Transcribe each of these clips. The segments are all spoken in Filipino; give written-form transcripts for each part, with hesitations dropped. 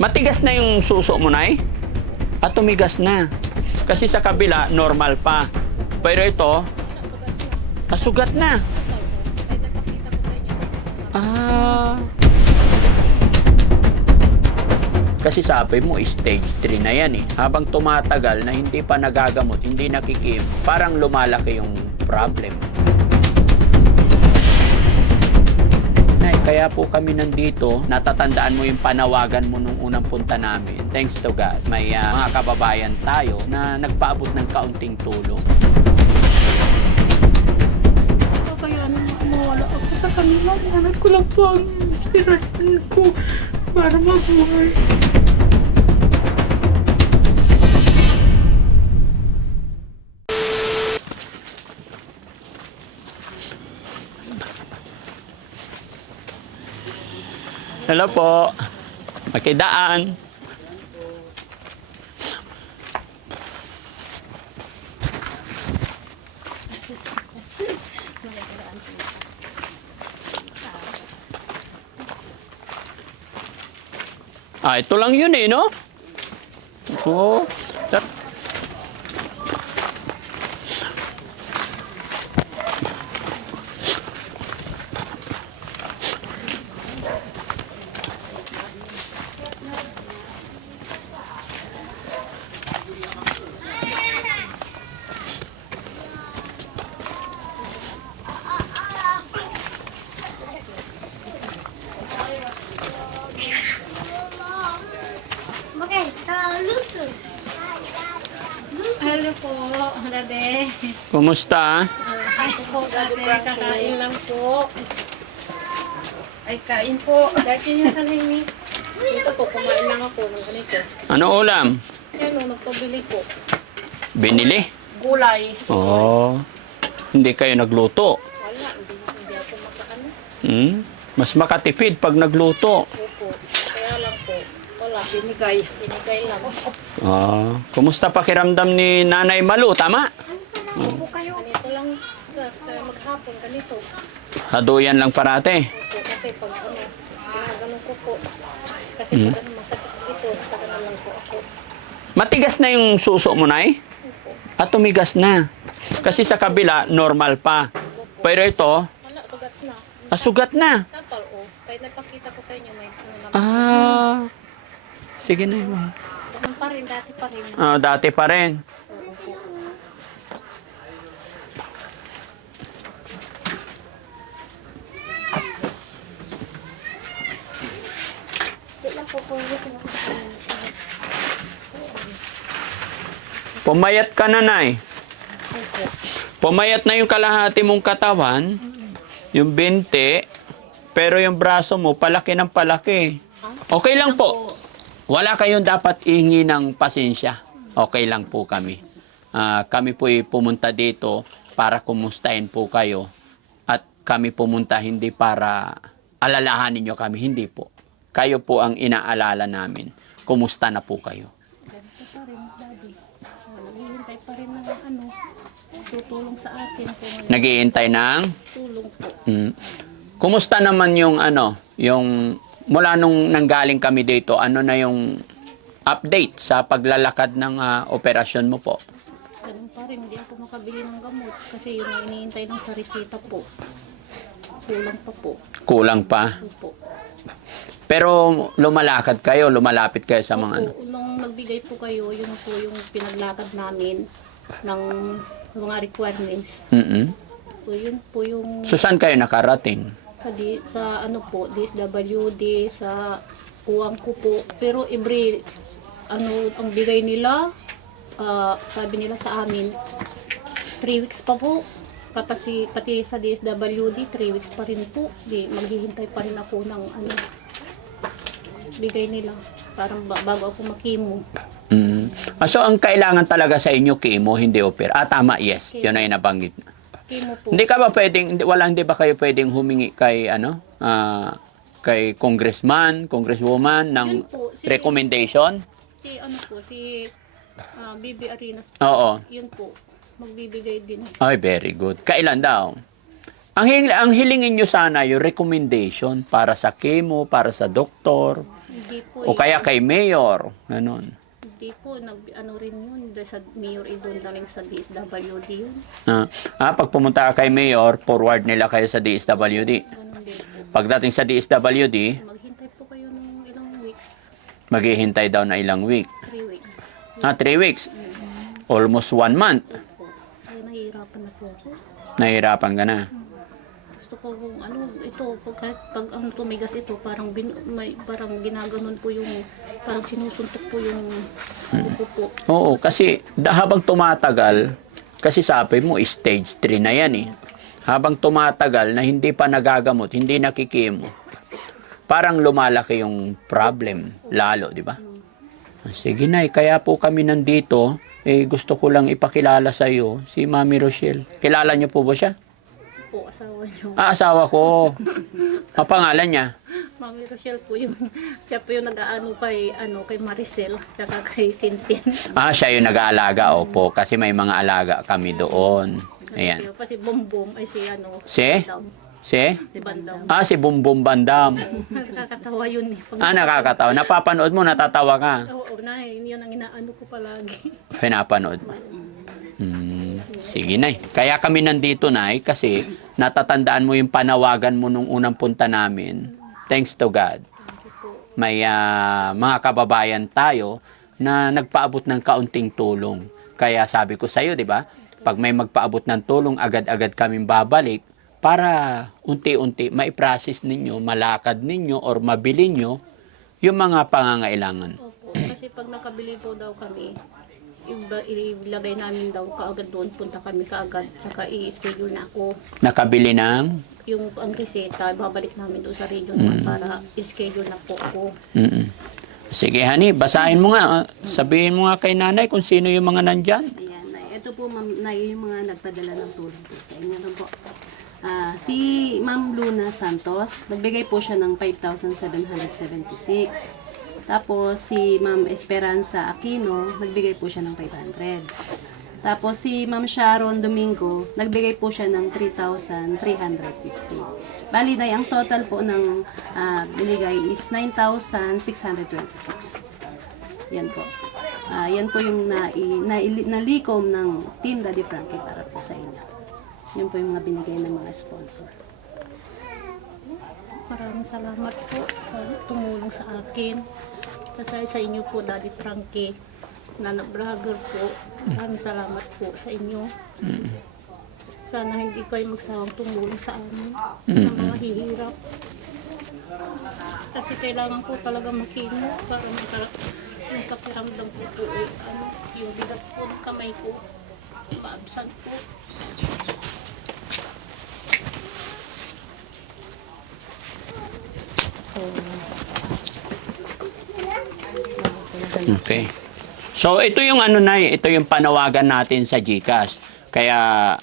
Matigas na yung suso mo, Nay? At tumigas na. Kasi sa kabila, normal pa. Pero ito, sugat na. Kasi sabi mo, stage 3 na yan eh. Habang tumatagal na hindi pa nagagamot, hindi nakikim, parang lumalaki yung problem. Nay, kaya po kami nandito, natatandaan mo yung panawagan mo nung unang punta namin. Thanks to God, may mga kababayan tayo na nagpaabot ng kaunting tulong. Kaya mawala ako sa kanila. Hanap ko lang po ang inspirasyon ko para mabuhay. Hello po. Makidaan. Ito lang yun eh, no? Oo. Hello po, Dade. Kumusta? Ako po, Dade. Kakain lang po. Ay, kain po. Dati niya sa nini. Dito po, kumain lang ako ng ganito. Ano ulam? Yan o, nagpabili po. Binili? Gulay. Oo. Hindi kayo nagluto. Wala, hindi ako makaano. Mas makatipid pag nagluto. Opo, kaya lang po. Wala, binigay. Binigay lang. Kumusta pakiramdam ni Nanay Malu? Tama? Opo kayo. Ganito lang, maghapon, ganito. Haduyan lang parate. Opo, kasi pag ganun ko po. Kasi pag masakit dito, taga lang po ako. Matigas na yung suso mo, Nay? Opo. At tumigas na. Kasi sa kabila, normal pa. Pero ito, Wala, sugat na. sugat na. Tapal, oh. Kaya nagpakita ko sa inyo, may ano naman. Sige na yun. Ganun pa rin, dati pa rin. Dati pa rin. Opo. Di lang po po yung Pumayat ka na, Nay. Opo. Pumayat na yung kalahati mong katawan, yung binte, pero yung braso mo, palaki ng palaki. Okay lang po. Wala kayong dapat ihingi ng pasensya. Okay lang po kami. Kami po pumunta dito para kumustahin po kayo. At kami pumunta hindi para alalahanin nyo kami. Hindi po. Kayo po ang inaalala namin. Kumusta na po kayo? Ganito pa rin, Daddy. Naghihintay pa rin ng ano, tutulong sa atin po. Naghihintay ng... Tulong po. Kumusta naman yung yung mula nung nanggaling kami dito, ano na yung update sa paglalakad ng operasyon mo po? Ganun pa rin, hindi ako makabili ng gamot kasi yung iniintay ng sa resita po. Kulang pa po. Kulang pa. Opo. Pero lumalakad kayo, lumalapit kayo sa mga ano. Opo, nung nagbigay po kayo, yun po yung pinaglakad namin ng mga requirements. So, yun po yung So saan kayo nakarating? sa ano po, DSWD, sa kuwang ko po. Pero every, ang bigay nila, sabi nila sa amin, 3 weeks pa po. Pati sa DSWD, 3 weeks pa rin po. Maghihintay pa rin ako ng bigay nila. Parang bago ako makimo. So ang kailangan talaga sa inyo, chemo, hindi opera. Tama, yes. Yun ay nabanggit na. Chemo po. Hindi ka ba pwedeng, hindi ba kayo pwedeng humingi kay, kay congressman, congresswoman ng Yun po, recommendation? Si Bibi Arenas po. Oo. Yun po, magbibigay din. Ay, very good. Kailan daw? Ang hilingin nyo sana yung recommendation para sa chemo, para sa doktor, Hindi po O kaya kay Mayor, ganun. Hindi po, ano rin yun, dahil sa Mayor Idon daling sa DSWD yun. Pag pumunta ka kay Mayor, forward nila kayo sa DSWD. Ganun din po. Pagdating sa DSWD, Maghintay po kayo ng ilang weeks, maghihintay daw na ilang week. 3 weeks. 3 weeks. Almost 1 month. Opo. Ay, nahihirapan na po ako. Nahihirapan ka na. Gusto ko kung ano, ito, pag ano, tumigas ito, parang, parang ginaganon po yung, parang sinusuntok po yung upo po. Oo, kasi habang tumatagal, kasi sabi mo, stage 3 na yan eh. Habang tumatagal na hindi pa nagagamot, hindi nakikimo, parang lumalaki yung problem, lalo, di ba? Sige Nay, kaya po kami nandito, gusto ko lang ipakilala sa iyo si Mami Rochelle. Kilala niyo po ba siya? Po, asawa niyo. Asawa ko. Ang pangalan niya? Mami Rochelle po yung, siya po yung nag-aano kay Maricel, tsaka kay Tintin. Siya yung nag-aalaga, opo, kasi may mga alaga kami doon. Ayan. Pa si Bombom, ay si ano, Si? Bandam. Si? Si Bandam. Si Bumbum Bandam. Nakakatawa yun eh. Nakakatawa. Napapanood mo, natatawa ka. Oo, yun ang inaano ko palagi. Pinapanood mo. Sige, Nay. Kaya kami nandito, Nay, kasi natatandaan mo yung panawagan mo nung unang punta namin. Thanks to God. May mga kababayan tayo na nagpaabot ng kaunting tulong. Kaya sabi ko sa iyo, di ba? Pag may magpaabot ng tulong, agad-agad kaming babalik para unti-unti maiprocess ninyo, malakad ninyo, or mabili nyo yung mga pangangailangan. Opo, kasi pag nakabili po daw kami, ilagay namin daw kaagad doon, punta kami kaagad, saka i-schedule na ako. Nakabili ng? Yung ang reseta, babalik namin doon sa region 1 para i-schedule na po ako. Sige, honey, basahin mo nga. Sabihin mo nga kay nanay kung sino yung mga nandyan. Ayan, Nay. Ito po, Ma'am, Nay, yung mga nagpadala ng tulong po sa inyo. Ito po. Si Ma'am Luna Santos, nagbigay po siya ng 5,776. Tapos si Ma'am Esperanza Aquino, nagbigay po siya ng 500. Tapos si Ma'am Sharon Domingo, nagbigay po siya ng 3,350. Bali, Nay, ang total po ng binigay is 9,626. Yan po. Yan po yung nalikom ng Team Daddy Frankie para po sa inyo. Yan po yung mga binigay ng mga sponsor. Maraming salamat po sa tumulong sa akin. Saka sa inyo po, Daddy Frankie, na vlogger po. Maraming salamat po sa inyo. Sana hindi kayo magsawang tumulong sa amin ng mga hihirap. Kasi kailangan ko talaga makino para yung kapiramdam ko po, yung bigat po ng kamay ko, maabsag po. Okay. So, ito yung Nay, ito yung panawagan natin sa GCash. Kaya,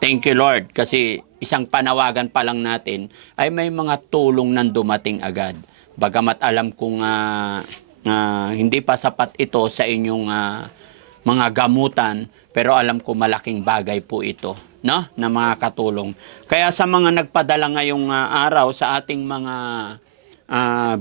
thank you Lord, kasi isang panawagan pa lang natin ay may mga tulong nang dumating agad. Bagamat alam kong hindi pa sapat ito sa inyong mga gamutan, pero alam ko malaking bagay po ito, no? Na mga katulong. Kaya sa mga nagpadala ngayong araw sa ating mga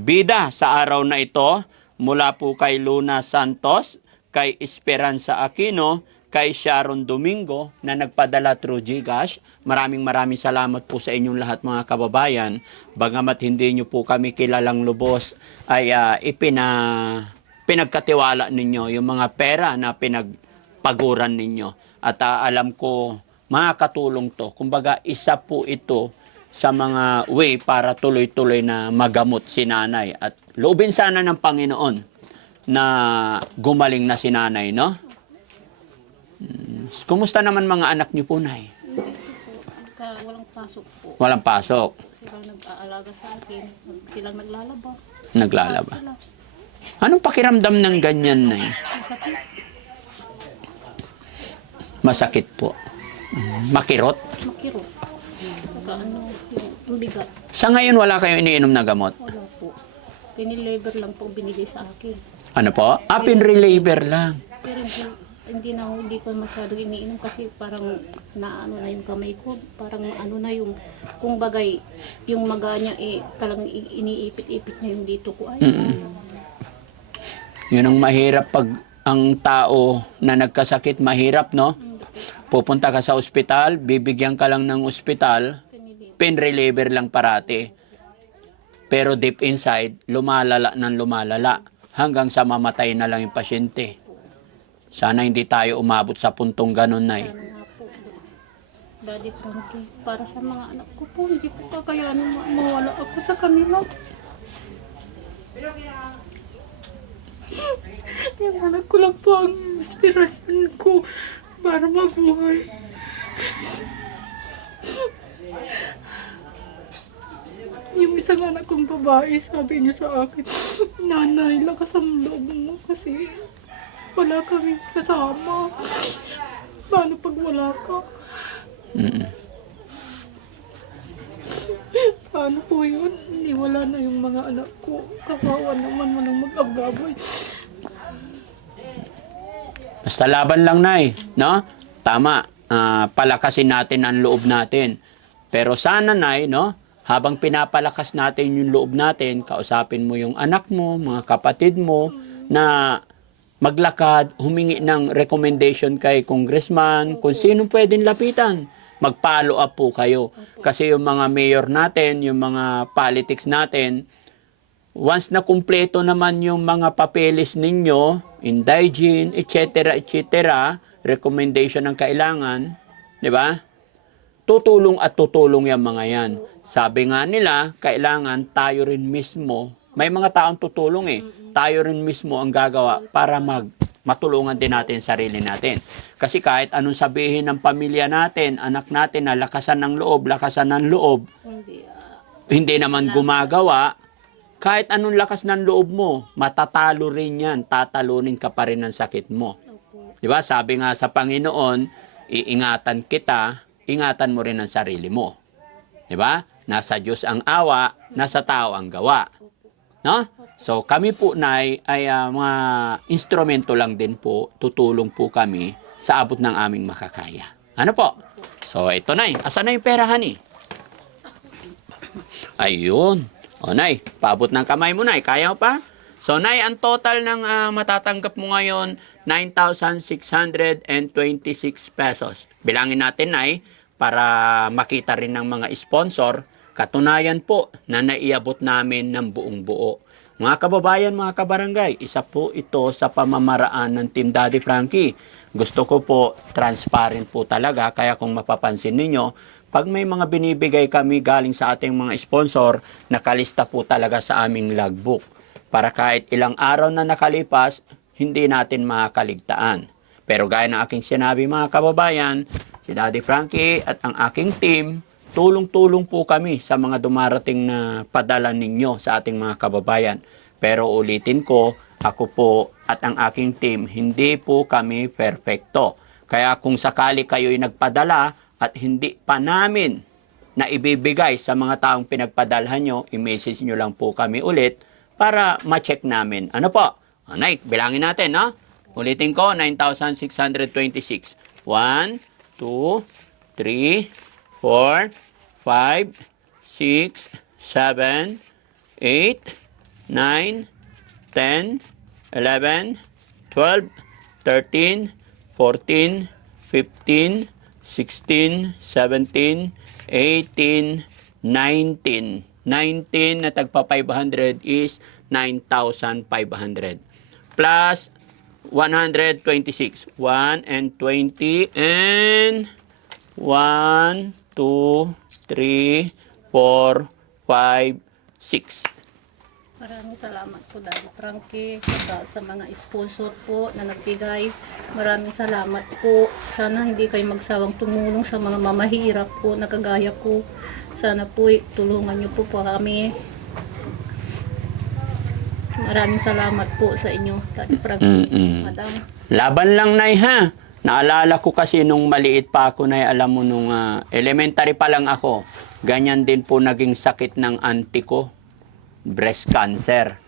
bida sa araw na ito, mula po kay Luna Santos, kay Esperanza Aquino, kay Sharon Domingo na nagpadala through GCash. Maraming salamat po sa inyong lahat mga kababayan. Bagamat hindi nyo po kami kilalang lubos, ay pinagkatiwala ninyo yung mga pera na pinagpaguran ninyo. At alam ko, mga katulong to. Kumbaga, isa po ito sa mga way para tuloy-tuloy na magamot si nanay. At loobin sana ng Panginoon na gumaling na si nanay, no? Kumusta naman mga anak niyo po, Nay? Walang pasok po. Walang pasok. Silang nag-aalaga sa akin. Silang naglalaba. Naglalaba. Sila. Anong pakiramdam ng ganyan, Nay? Masakit. Masakit po. Makirot. Makiro. Saka yung bigat. Sa ngayon, wala kayong iniinom na gamot? Wala po. Piniliver lang po binigay sa akin. Ano po? Pinreliever lang. Pero hindi ko masyado iniinom kasi parang naano na yung kamay ko, parang ano na yung kung bagay yung maga niya talagang iniipit-ipit niya yung dito ko ay. Yun ang mahirap pag ang tao na nagkasakit, mahirap, no? Pupunta ka sa ospital, bibigyan ka lang ng ospital, pain reliever lang parati. Pero deep inside, lumalala ng lumalala hanggang sa mamatay na lang yung pasyente. Sana hindi tayo umabot sa puntong ganun, Nay. Ano nga po, Daddy Frankie, para sa mga anak ko po, hindi ko kakayanin mawala ako sa kanila. Yung anak ko lang po ang inspirasyon ko para mabuhay. Yung isang anak kong babae, sabi niya sa akin, Nanay, lakas ang loob mo kasi wala kami kasama. Paano pag wala ka? Paano po yun? Hindi wala na yung mga anak ko. Kakawa naman walang mag-agaboy. Basta laban lang, Nay, no? Tama, palakasin natin ang loob natin. Pero sana, Nay, no? Habang pinapalakas natin yung loob natin, kausapin mo yung anak mo, mga kapatid mo, na maglakad, humingi ng recommendation kay congressman, kung sino pwedeng lapitan. Mag-follow up po kayo. Kasi yung mga mayor natin, yung mga politics natin, once na kumpleto naman yung mga papeles ninyo, indigene, etc., recommendation ng kailangan, di ba? Tutulong at tutulong yung mga yan. Sabi nga nila, kailangan tayo rin mismo, may mga taong tutulong tayo rin mismo ang gagawa para matulungan din natin sarili natin. Kasi kahit anong sabihin ng pamilya natin, anak natin na lakasan ng loob, hindi naman gumagawa, kahit anong lakas ng loob mo, matatalo rin yan, tatalunin ka pa rin ng sakit mo. Di ba? Sabi nga sa Panginoon, iingatan kita, ingatan mo rin ang sarili mo. Di ba? Nasa Diyos ang awa, nasa tao ang gawa. No? So kami po, Nay, ay mga instrumento lang din po, tutulong po kami sa abot ng aming makakaya. Ano po? So ito, Nay. Asan na yung pera, honey? Ayun. O, Nay, paabot ng kamay mo, Nay. Kaya mo pa? So, Nay, ang total ng matatanggap mo ngayon, 9,626 pesos. Bilangin natin, Nay, para makita rin ng mga sponsor. Katunayan po na naiabot namin ng buong buo. Mga kababayan, mga kabarangay, isa po ito sa pamamaraan ng Team Daddy Frankie. Gusto ko po, transparent po talaga. Kaya kung mapapansin ninyo, pag may mga binibigay kami galing sa ating mga sponsor, nakalista po talaga sa aming logbook. Para kahit ilang araw na nakalipas, hindi natin makakaligtaan. Pero gaya ng aking sinabi, mga kababayan, si Daddy Frankie at ang aking team, tulong-tulong po kami sa mga dumarating na padala ninyo sa ating mga kababayan. Pero ulitin ko, ako po at ang aking team, hindi po kami perfecto. Kaya kung sakali kayo'y nagpadala at hindi pa namin na ibibigay sa mga taong pinagpadalhan nyo, i-message nyo lang po kami ulit para ma-check namin. Ano po? Nay, bilangin natin, no? Ulitin ko, 9,626. 1, 2, 3, 4, 5, 6, 7, 8, 9, 10, 11, 12, 13, 14, 15, 16, 17, 18, 19. 19 na tagpa 500 is 9,500. Plus 126. 1 and 20 and 1, 2, 3, 4, 5, 6. Maraming salamat po, Daddy Frankie, sa mga sponsor po na nagbigay. Maraming salamat po. Sana hindi kayo magsawang tumulong sa mga mamahirap po na kagaya ko. Sana po tulungan niyo po kami. Maraming salamat po sa inyo, Daddy Frankie, Madam. Laban lang, Nay, ha? Naalala ko kasi nung maliit pa ako, Nay, alam mo, nung elementary pa lang ako, ganyan din po naging sakit ng auntie ko. Breast cancer.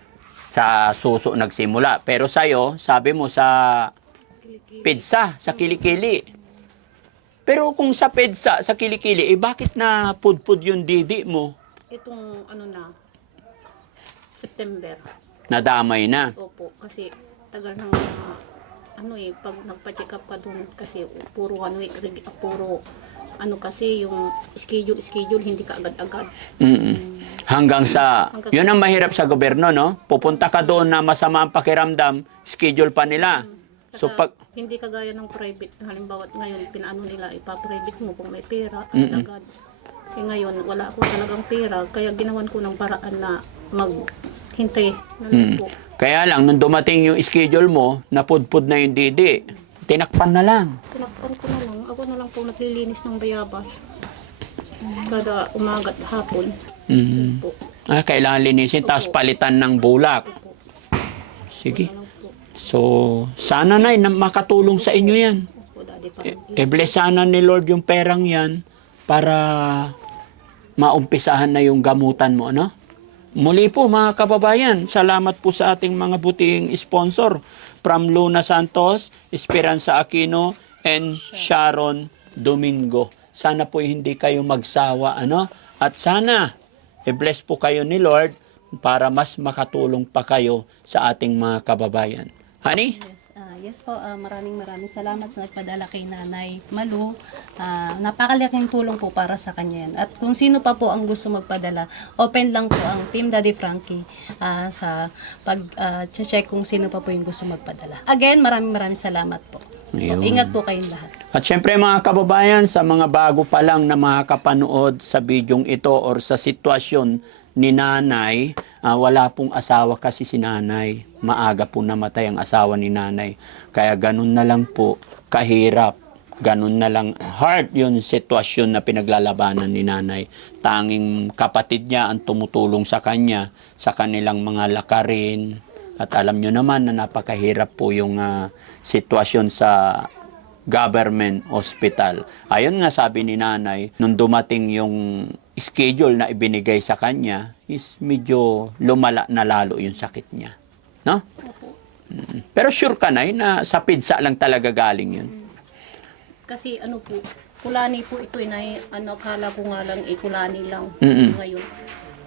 Sa suso nagsimula. Pero sa'yo, sabi mo sa PEDSA, sa kilikili. Pero kung sa PEDSA, sa kilikili, bakit na pudpud yung didi mo? Itong ano na, September. Nadamay na. Opo, kasi tagal ng pag nagpa-check up ka doon kasi puro puro kasi yung schedule hindi ka agad-agad. Hanggang sa, yun ang mahirap sa gobyerno, no? Pupunta ka doon na masama ang pakiramdam, schedule pa nila. So, Saka, hindi kagaya ng private, halimbawa ngayon pinaano nila, ipa-private mo kung may pera, agad. Eh ngayon, wala ako talagang pera, kaya ginawan ko ng paraan na maghintay na lang po. Kaya lang, nung dumating yung schedule mo, napudpud na yung didi. Tinakpan na lang. Tinakpan ko na lang, ako na lang po naglilinis ng bayabas. Kada umaga at hapon. Po. Kailangan linisin, tapos palitan ng bulak. Opo. Sige. Ano po. So, sana na makatulong sa inyo yan. Opo, Daddy, parang I-bless sana ni Lord yung perang yan para maumpisahan na yung gamutan mo, no? Muli po mga kababayan, salamat po sa ating mga buting sponsor from Luna Santos, Esperanza Aquino, and Sharon Domingo. Sana po hindi kayo magsawa, ano? At sana i-bless po kayo ni Lord para mas makatulong pa kayo sa ating mga kababayan. Honey? Yes po, maraming salamat sa nagpadala kay Nanay Malu. Napakalaking tulong po para sa kanya yan. At kung sino pa po ang gusto magpadala, open lang po ang Team Daddy Frankie sa pag-check kung sino pa po yung gusto magpadala. Again, maraming salamat po. Ayun. Ingat po kayong lahat. At syempre mga kababayan, sa mga bago pa lang na makakapanood sa bidyong ito or sa sitwasyon ni Nanay, wala pong asawa kasi si Nanay. Maaga po namatay ang asawa ni Nanay. Kaya ganun na lang po kahirap. Ganun na lang hard yung sitwasyon na pinaglalabanan ni Nanay. Tanging kapatid niya ang tumutulong sa kanya sa kanilang mga lakarin. At alam nyo naman na napakahirap po yung sitwasyon sa government hospital. Ayon nga sabi ni Nanay, nung dumating yung schedule na ibinigay sa kanya, is medyo lumala na lalo yung sakit niya. No? Pero sure ka na sa PEDSA lang talaga galing yun. kasi po, kulani po ito akala ko nga lang kulani lang. Ngayon,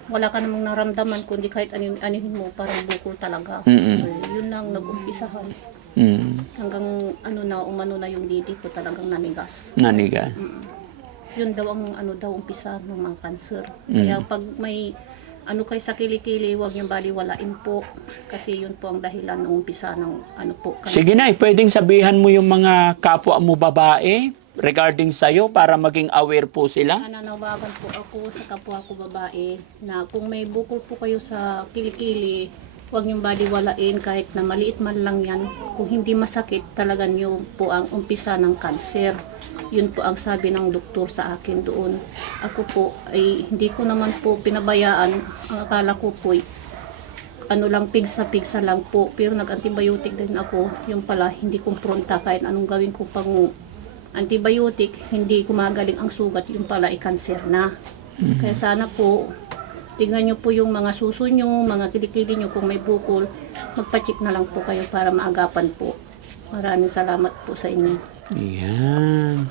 wala ka namang naramdaman kundi kahit anihin mo, parang bukol talaga. Yun lang nag-umpisahan. Hanggang umano na yung didi ko talagang nanigas. Nanigas. Yun daw ang umpisa ng mga cancer. Kaya pag may kay sa kilikili, huwag niyong baliwalain po. Kasi yun po ang dahilan ng umpisa ng cancer. Sige na, pwedeng sabihan mo yung mga kapwa mo babae regarding sa'yo para maging aware po sila. Nananawagan po ako sa kapwa ko babae na kung may bukol po kayo sa kilikili, huwag niyong baliwalain kahit na maliit man lang yan. Kung hindi masakit, talaga niyo po ang umpisa ng cancer. Yun po ang sabi ng doktor sa akin doon. Ako po ay hindi ko naman po pinabayaan. Ang akala ko po lang pigsa lang po. Pero nag-antibiotic din ako. Yung pala hindi kumpronta kahit anong gawin ko pang antibiotic, hindi gumagaling ang sugat. Yung pala ay cancer na. Kaya sana po tingnan nyo po yung mga suso nyo, mga kilikili nyo kung may bukol, magpa-check na lang po kayo para maagapan po. Maraming salamat po sa inyo. Yan.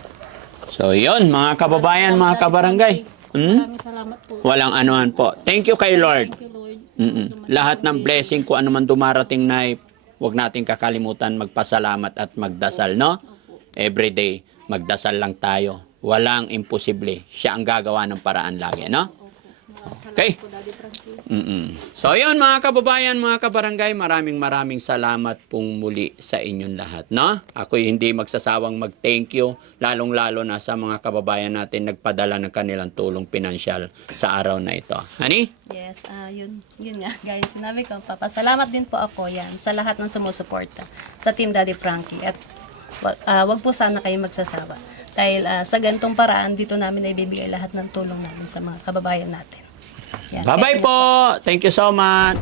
So, yun, mga kababayan, mga kabarangay. Maraming salamat po. Walang anuhan po. Thank you kay Lord. Thank you, Lord. Lahat ng blessing kung ano man dumarating na, huwag natin kakalimutan magpasalamat at magdasal, no? Every day, magdasal lang tayo. Walang imposible. Siya ang gagawa ng paraan lagi, no? Okay. So yun mga kababayan, mga kabarangay, maraming salamat pong muli sa inyong lahat, no? Ako'y hindi magsasawang mag-thank you, lalong-lalo na sa mga kababayan natin nagpadala ng kanilang tulong pinansyal sa araw na ito. Honey? Yes, yun nga guys, sinabi ko, papasalamat din po ako yan sa lahat ng sumusuporta sa Team Daddy Frankie. At wag po sana kayo magsasawa. Dahil sa ganitong paraan, dito namin naibibigay lahat ng tulong namin sa mga kababayan natin. Yan. Bye-bye po! Thank you so much!